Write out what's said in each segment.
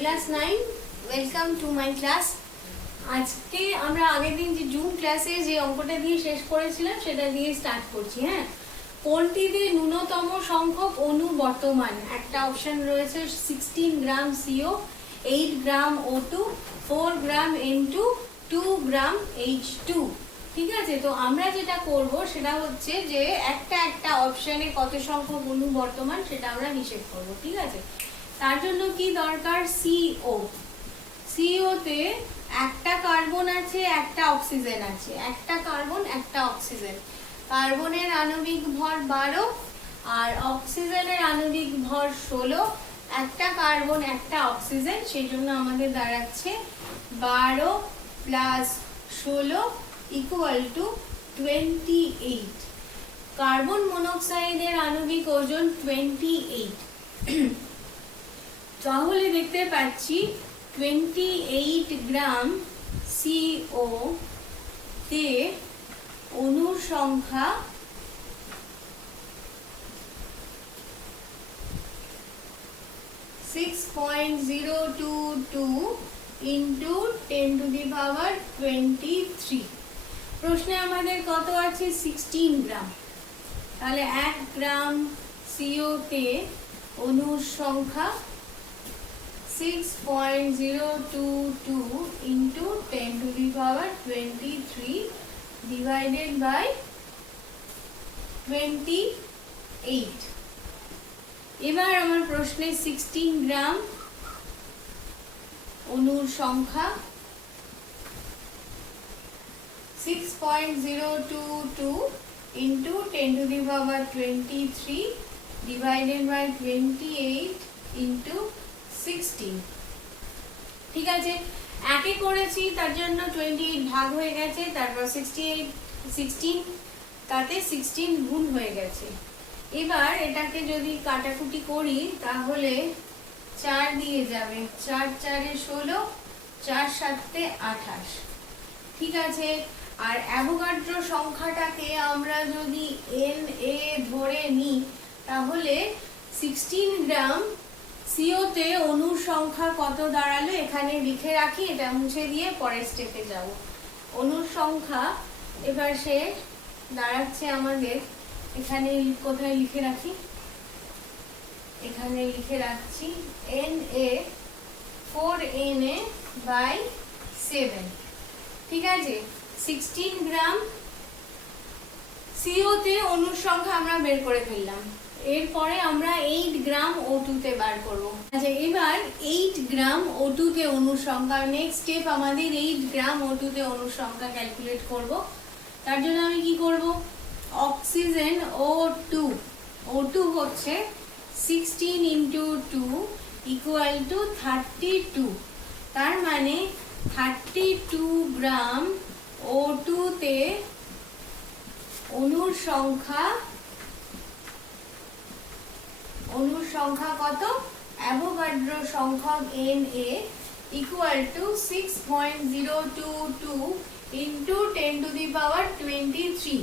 Class 9, welcome to my class. আজকে আমরা আগের দিন যে জুম ক্লাসে যে অঙ্কটা দিয়ে শেষ করেছিলাম সেটা দিয়ে স্টার্ট করছি। হ্যাঁ, কোনটিতে ন্যূনতম সংখ্যক অণু বর্তমান? একটা অপশন রয়েছে 16 গ্রাম CO, 8 গ্রাম O2, 4 গ্রাম N2, 2 গ্রাম H2। ঠিক আছে, তো আমরা যেটা করব সেটা হচ্ছে যে একটা অপশনে কত সংখ্যক অণু বর্তমান সেটা আমরা হিসেব করব। ঠিক আছে, তার জন্য কি দরকার? CO তে একটা কার্বন আছে, একটা অক্সিজেন আছে, একটা কার্বন একটা অক্সিজেন। কার্বনের আণবিক ভর 12 আর অক্সিজেনের আণবিক ভর 16। একটা কার্বন একটা অক্সিজেন, সেই জন্য আমাদের দাঁড়াচ্ছে 12 প্লাস 16 ইকুয়াল টু 28। কার্বন মনোক্সাইডের আণবিক ওজন 28। তাহলে দেখতে পাচ্ছি 28 গ্রাম CO তে অণুর সংখ্যা 6.022 ইন্টু 10 টু দি পাওয়ার 23। প্রশ্নে আমাদের কত আছে? 16 গ্রাম। তাহলে 1 গ্রাম CO তে অণুর সংখ্যা 6.022 into 10 to the power 23 divided by 28। এবার আমার প্রশ্নে 16 গ্রাম অণুর সংখ্যা 6.022 into 10 to the power 23 divided by 28 into 16। ঠিক আছে, একে করেছি তার জন্য 28 ভাগ হয়ে গেছে, তারপর 16 তাতে 16 গুণ হয়ে গেছে। এবার এটাকে যদি কাটাকুটি করি তাহলে 4 দিয়ে যাবে, 4 4 16, 4 7 28। ঠিক আছে, আর অ্যাভোগাড্রো সংখ্যাটাকে আমরা যদি Na ধরে নিই তাহলে 16 গ্রাম CO তে অণুর সংখ্যা কত দাঁড়ালো এখানে লিখে রাখি, এটা মুছে দিয়ে পরের স্টেপে যাব। অণুর সংখ্যা এবার সে দাঁড়াচ্ছে আমাদের এখানে, কোথায় লিখে রাখি, এখানে লিখে রাখছি Na 4Na/7। ঠিক আছে, 16 গ্রাম CO তে অণুর সংখ্যা আমরা বের করে ফেললাম। এরপরে আমরা 8 গ্রাম O2 তে বার করব। আচ্ছা, এবার 8 গ্রাম O2 তে অণুর সংখ্যা, নেক্সট স্টেপ আমাদের 8 গ্রাম O2 তে অণুর সংখ্যা ক্যালকুলেট করব। তার জন্য আমি কি করব? অক্সিজেন O2 হচ্ছে 16 ইন্টু 2 ইকুয়াল টু 32। তার মানে 32 গ্রাম O2 তে অণুর সংখ্যা কত? অ্যাভোগাড্রো সংখ্যক Na equal to 6.022 into 10 to the power 23।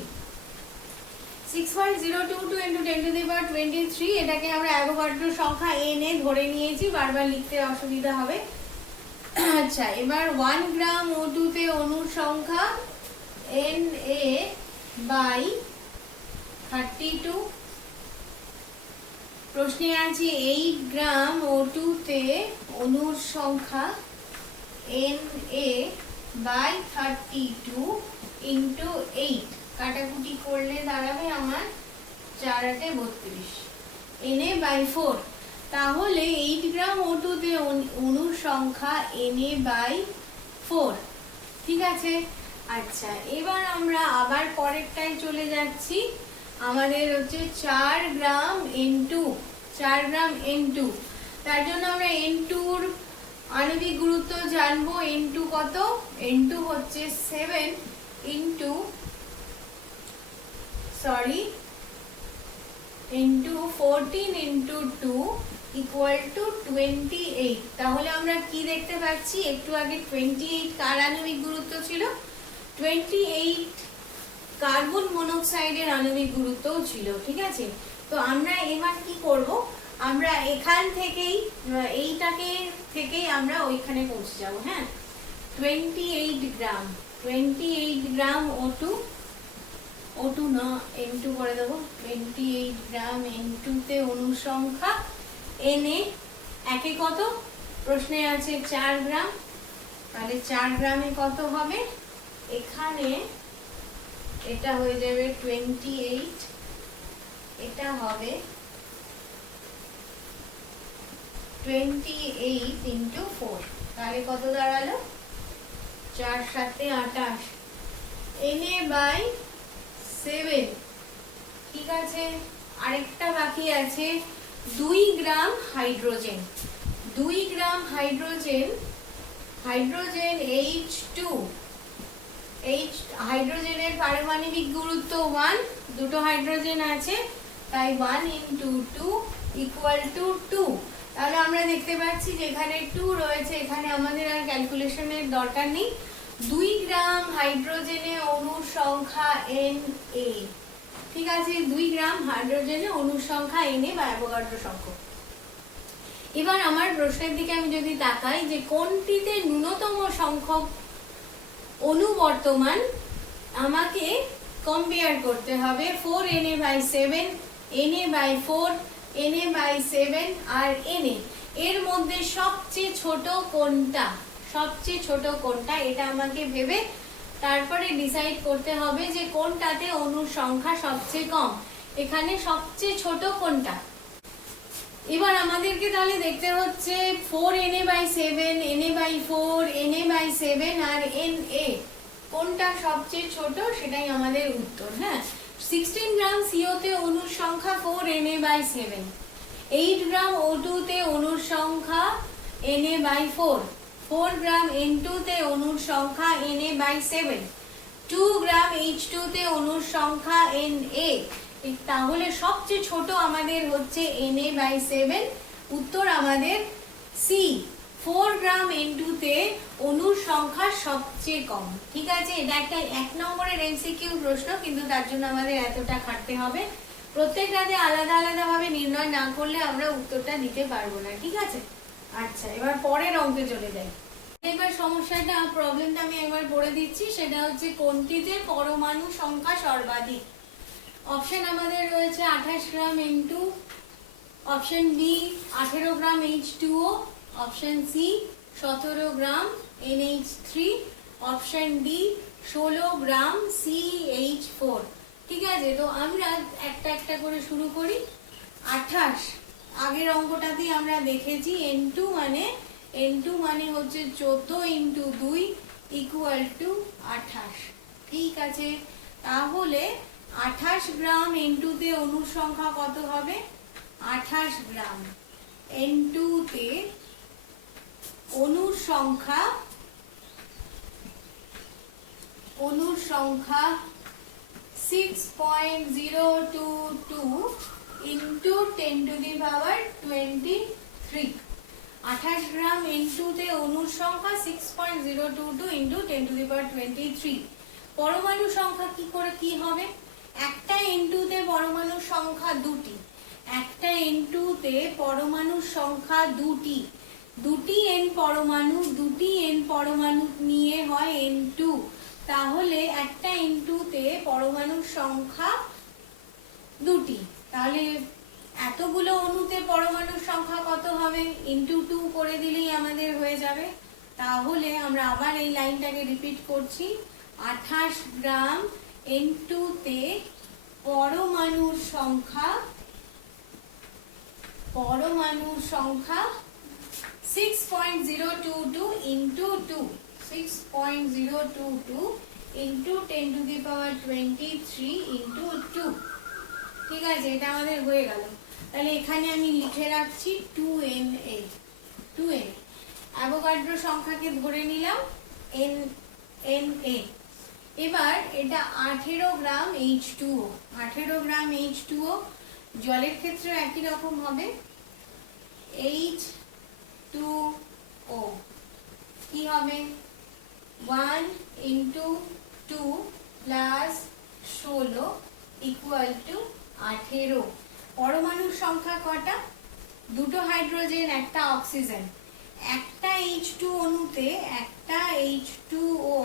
6.022 into 10 to the power 23, এটাকে আমরা অ্যাভোগাড্রো সংখ্যা Na ধরে নিয়েছি, বারবার লিখতে অসুবিধা হবে। আচ্ছা, এবার 1 গ্রাম O2 তে অণুর সংখ্যা Na/32। প্রশ্নে আছে 8 গ্রাম O2 তে অণুর সংখ্যা Na/32 ইন্টু 8। কাটাকুটি করলে দাঁড়াবে আমার 4 8 32, Na/4। তাহলে 8 গ্রাম O2 তে অণুর সংখ্যা Na/4। ঠিক আছে, আচ্ছা এবার আমরা আবার পরেরটায় চলে যাচ্ছি। আমাদের হচ্ছে 4 গ্রাম N2। তার জন্য আমরা N2-র আণবিক গুরুত্ব জানবো। N2 কত? N2 হচ্ছে 7 into N2 14 into 2 equal to 28। তাহলে আমরা কি দেখতে পাচ্ছি? একটু আগে 28 কার আণবিক গুরুত্ব ছিল? 28 কার্বন মনোক্সাইডের আণবিক গুরুত্বও ছিল। ঠিক আছে, তো আমরা এবার কি করব? আমরা এখান থেকেই এইটাকে থেকেই আমরা ওইখানে পৌঁছে যাব। হ্যাঁ, 28 গ্রাম, 28 গ্রাম O2 না N2 করে দেবো। 28 গ্রাম N2 তে অণুর সংখ্যা, Na একে কত, প্রশ্নে আছে 4 গ্রাম, তাহলে 4 গ্রামে কত হবে, এখানে এটা হয়ে যাবে 28, এটা হবে 28 ইন্টু 4, তাহলে কত দাঁড়ালো, 4 7 28, Na/7। ঠিক আছে, আরেকটা বাকি আছে 2 গ্রাম হাইড্রোজেন। 2 গ্রাম হাইড্রোজেন, হাইড্রোজেন H2, হাইড্রোজেনের পারমাণবিক গুরুত্ব 1, দুটো হাইড্রোজেন আছে, তাই 1 ইন্টু 2 ইকুয়াল টু 2। তাহলে আমরা দেখতে পাচ্ছি যে এখানে 2 রয়েছে, এখানে আমাদের আর ক্যালকুলেশনের দরকার নেই। 2 গ্রাম হাইড্রোজেনে অণুর সংখ্যা Na। ঠিক আছে, 2 গ্রাম হাইড্রোজেনে অণুর সংখ্যা Na বা অ্যাভোগাড্রো সংখ্যক। এবার আমার প্রশ্নের দিকে আমি যদি তাকাই যে কোনটিতে ন্যূনতম সংখ্যক অণু বর্তমান, আমাকে কম্পেয়ার করতে হবে 4Na/7, Na/4, Na/7 আর Na, এর মধ্যে সবচেয়ে ছোট কোনটা, সবচেয়ে ছোট কোনটা, এটা আমাকে ভেবে তারপরে ডিসাইড করতে হবে যে কোনটাতে অণুর সংখ্যা সবচেয়ে কম, এখানে সবচেয়ে ছোট কোনটা। এবার আমাদেরকে তাহলে দেখতে হচ্ছে 4Na/7, Na/4, Na/7 আর Na কোনটা সবচেয়ে ছোট, সেটাই আমাদের উত্তর। হ্যাঁ, 16 গ্রাম CO তে অণুর সংখ্যা 4Na/7, 8 গ্রাম O2 তে অণুর সংখ্যা Na/4, 4 গ্রাম N2 তে অণুর সংখ্যা Na/7, 2 গ্রাম H2 তে অণুর সংখ্যা Na। তাহলে সবচেয়ে ছোট আমাদের হচ্ছে Na/7, উত্তর আমাদের সি, 4 গ্রাম N2 তে অণুর সংখ্যা সবচেয়ে কম। ঠিক আছে, এটা একটা 1 নম্বরের এমসিকিউ প্রশ্ন, কিন্তু তার জন্য আমাদের এতটা খাটতে হবে, প্রত্যেকটাতে আলাদা আলাদা ভাবে নির্ণয় না করলে আমরা উত্তরটা দিতে পারবো না। ঠিক আছে, আচ্ছা এবার পরের অঙ্কে চলে যাই। এবার সমস্যাটা, প্রবলেমটা আমি একবার পড়ে দিচ্ছি, সেটা হচ্ছে কোনটিতে পরমাণু সংখ্যা সর্বাধিক। অপশন আমাদের রয়েছে 28 গ্রাম N2, অপশন বি 18 গ্রাম H2O, অপশন সি 17 গ্রাম NH3, অপশন ডি 16 গ্রাম CH4। ঠিক আছে, তো আমরা একটা একটা করে শুরু করি। 28, আগের অঙ্কটাতেই আমরা দেখেছি N2 মানে হচ্ছে 14 ইন্টু 2 ইকুয়াল টু 28। ঠিক আছে, তাহলে 28 গ্রাম N2 তে অণুর সংখ্যা কত হবে, 28 গ্রাম N2 তে অণুর সংখ্যা 6.022 into 10 to the power 23। 28 gram N2 তে অণুর সংখ্যা 6.022 ইন্টু 10 টু দি পাওয়ার 23। পরমাণু সংখ্যা কি হবে, একটা N2 তে পরমাণুর সংখ্যা দুটি, একটা N2 তে পরমাণুর সংখ্যা দুটি, দুটি N পরমাণু নিয়ে হয় N2, তাহলে একটা N2 তে পরমাণুর সংখ্যা দুটি, তাহলে এতগুলো অণুতে পরমাণুর সংখ্যা কত হবে, ইন্টু 2 করে দিলেই আমাদের হয়ে যাবে। তাহলে আমরা আবার এই লাইনটাকে রিপিট করছি, 28 গ্রাম N2 তে পরমাণুর সংখ্যা 6.022 into 2, 6.022 into 10 to the power 23 into 2। ঠিক আছে, এটা আমাদের হয়ে গেল। তাহলে এখানে আমি লিখে রাখছি 2Na। অ্যাভোগাড্রো সংখ্যাকে ধরে নিলাম Na। এবার এটা 18 গ্রাম H2O, 18 গ্রাম H2O, জলের ক্ষেত্রে একই রকম হবে, H2O কি হবে, 1 ইন্টু 2 প্লাস 16 ইকুয়াল টু 18। পরমাণুর সংখ্যা কটা, দুটো হাইড্রোজেন একটা অক্সিজেন, একটা H2O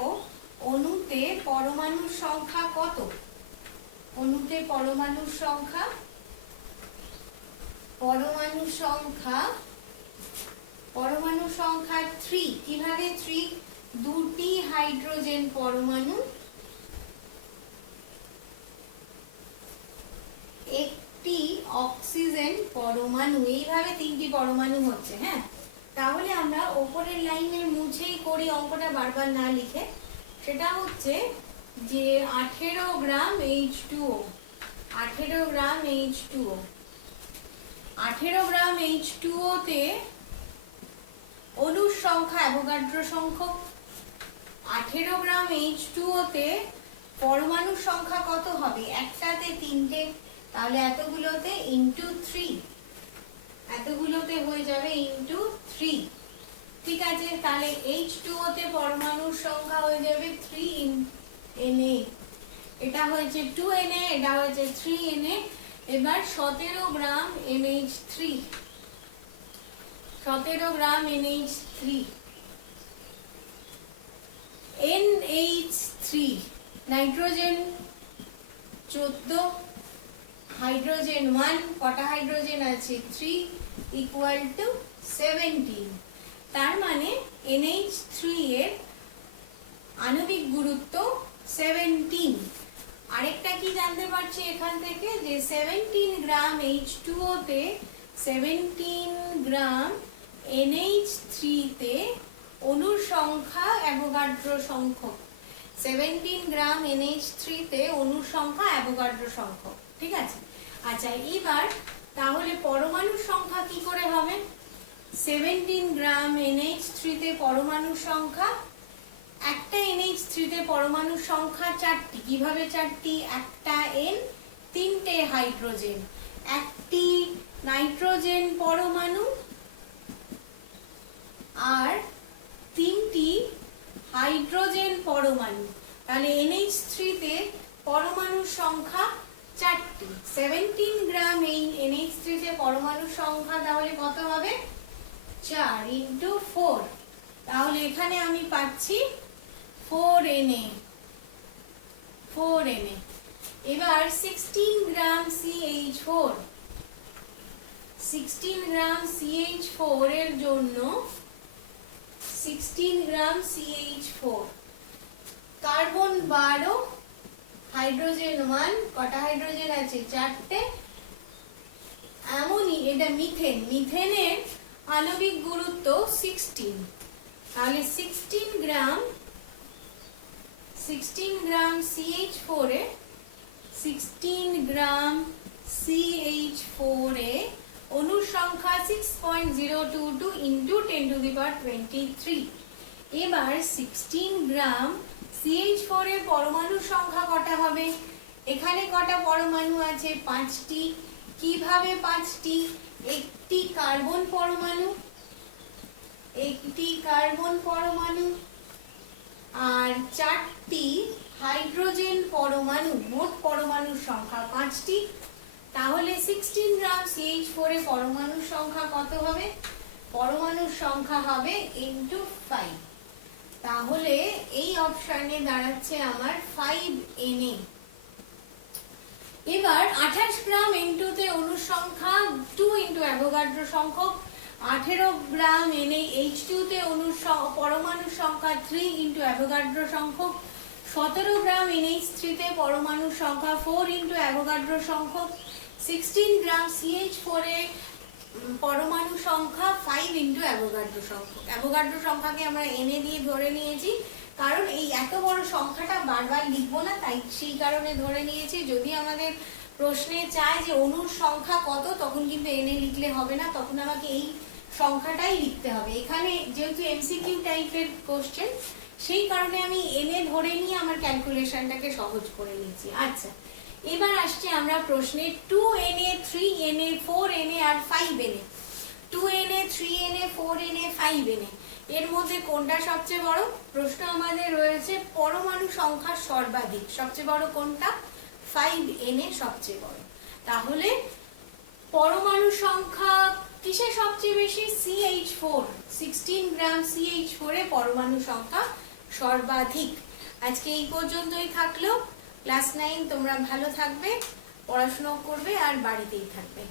অণুতে পরমাণুর সংখ্যা কত? অণুতে পরমাণুর সংখ্যা 3। কিভাবে 3? দুটি হাইড্রোজেন পরমাণু, একটি অক্সিজেন পরমাণু, এইভাবে 3টি পরমাণু হচ্ছে। হ্যাঁ, তাহলে আমরা উপরের লাইনে মুছেই করি অঙ্কটা বারবার না লিখে। সেটা হচ্ছে যে 18 গ্রাম H2O, 18 গ্রাম H2O, 18 গ্রাম H2O তে অণুর সংখ্যা অ্যাভোগাড্রো সংখ্যক, 18 গ্রাম H2O তে পরমাণুর সংখ্যা কত হবে? একটাতে 3টে, তাহলে এতগুলোতে ইনটু 3, এতগুলোতে হয়ে যাবে ইনটু 3। ঠিক আছে, তাহলে H2O তে পরমাণুর সংখ্যা হয়ে যাবে 3Na, এটা হয়েছে 2Na, এটা হয়েছে 3Na। এবার 17 গ্রাম NH3, 17 গ্রাম NH3, NH3 নাইট্রোজেন 14, হাইড্রোজেন 1, কটা হাইড্রোজেন আছে? 3 ইকুয়াল টু 17। তার মানে NH3 এর আণবিক গুরুত্ব 17। আরেকটা কি জানতে পারছি এখান থেকে, যে 17 গ্রাম H2O তে 17 গ্রাম NH3 তে অণুর সংখ্যা অ্যাভোগাড্রো সংখ্যক, 17 গ্রাম NH3 তে অণুর সংখ্যা অ্যাভোগাড্রো সংখ্যক। ঠিক আছে, আচ্ছা এবার তাহলে পরমাণুর সংখ্যা কি করে হবে? 17 গ্রাম NH3 তে পরমাণুর সংখ্যা, একটা NH3 তে পরমাণুর সংখ্যা 4টি। কিভাবে 4টি? একটা N, 3টে হাইড্রোজেন, একটি নাইট্রোজেন পরমাণু আর 3টি হাইড্রোজেন পরমাণু। তাহলে NH3 তে পরমাণুর সংখ্যা 4টি। 17 গ্রাম এই NH3 তে পরমাণুর সংখ্যা তাহলে কত হবে? 4 ইন্টু 4, তাহলে এখানে আমি পাচ্ছি 4Na। এবার 16 গ্রাম CH4, 16 গ্রাম CH4 এর জন্য 16 গ্রাম CH4, কার্বন 12, হাইড্রোজেন 1, কটা হাইড্রোজেন আছে? 4টে। অ্যামোনি, এটা মিথেন, মিথেনের আণবিক গুরুত্ব 16, তাহলে 16 গ্রাম CH4 এ, 16 গ্রাম CH4 এ অণুর সংখ্যা 6.022 ইন্টু 10 টু দি পাওয়ার 23। এবার 16 গ্রাম CH4 এর পরমাণুর সংখ্যা কটা হবে? এখানে কটা পরমাণু আছে? 5টি। কিভাবে 5টি? একটি কার্বন পরমাণু, একটি কার্বন পরমাণু আর 4টি হাইড্রোজেন পরমাণু, মোট পরমাণুর সংখ্যা 5টি। তাহলে 16 গ্রাম CH4 এর পরমাণুর সংখ্যা কত হবে? পরমাণুর সংখ্যা হবে ইনটু 5। তাহলে এই অপশনে দাঁড়াচ্ছে আমার 5Na। এবার 28 গ্রাম N2 তে অণুর সংখ্যা 2 ইনটু অ্যাভোগাড্রো সংখ্যক, 18 গ্রাম NaH2 তে অণুর পরমাণুর সংখ্যা 3 ইনটু অ্যাভোগাড্রো সংখ্যক, 17 গ্রাম NH3 তে পরমাণুর সংখ্যা 4 ইনটু অ্যাভোগাড্রো সংখ্যক, 16 গ্রাম CH4 এ পরমাণু সংখ্যা 5 ইনটু অ্যাভোগাড্রো সংখ্যক। অ্যাভোগাড্রো সংখ্যাকে আমরা Na দিয়ে ধরে নিয়েছি, কারণ এই এত বড় সংখ্যাটা বারবার লিখবো না, তাই সেই কারণে ধরে নিয়েছি। যদি আমাদের প্রশ্নে চায় যে অণুর সংখ্যা কত, তখন কিন্তু Na লিখলে হবে না, তখন আমাকে এই সংখ্যাটাই লিখতে হবে। এখানে যেহেতু MCQ টাইপের কোশ্চেন, সেই কারণে আমি Na ধরে নিয়ে আমার ক্যালকুলেশনটাকে সহজ করে নিয়েছি। আচ্ছা, এবার আসছে আমরা প্রশ্নে 2Na, 3Na, 4Na আর 5Na। 2Na, 3Na, 4Na, 5Na এর মধ্যে কোনটা সবচেয়ে বড়? প্রশ্ন আমাদের রয়েছে পরমাণু সংখ্যা সর্বাধিক, সবচেয়ে বড় কোনটা? 5Na সবচেয়ে বড়। তাহলে পরমাণু সংখ্যা কিসে সবচেয়ে বেশি? CH4, 16 গ্রাম CH4 এ পরমাণু সংখ্যা সর্বাধিক। আজকে এই পর্যন্তই থাকলো। ক্লাস 9 তোমরা ভালো থাকবে, পড়াশোনা করবে আর বাড়িতেই থাকবে।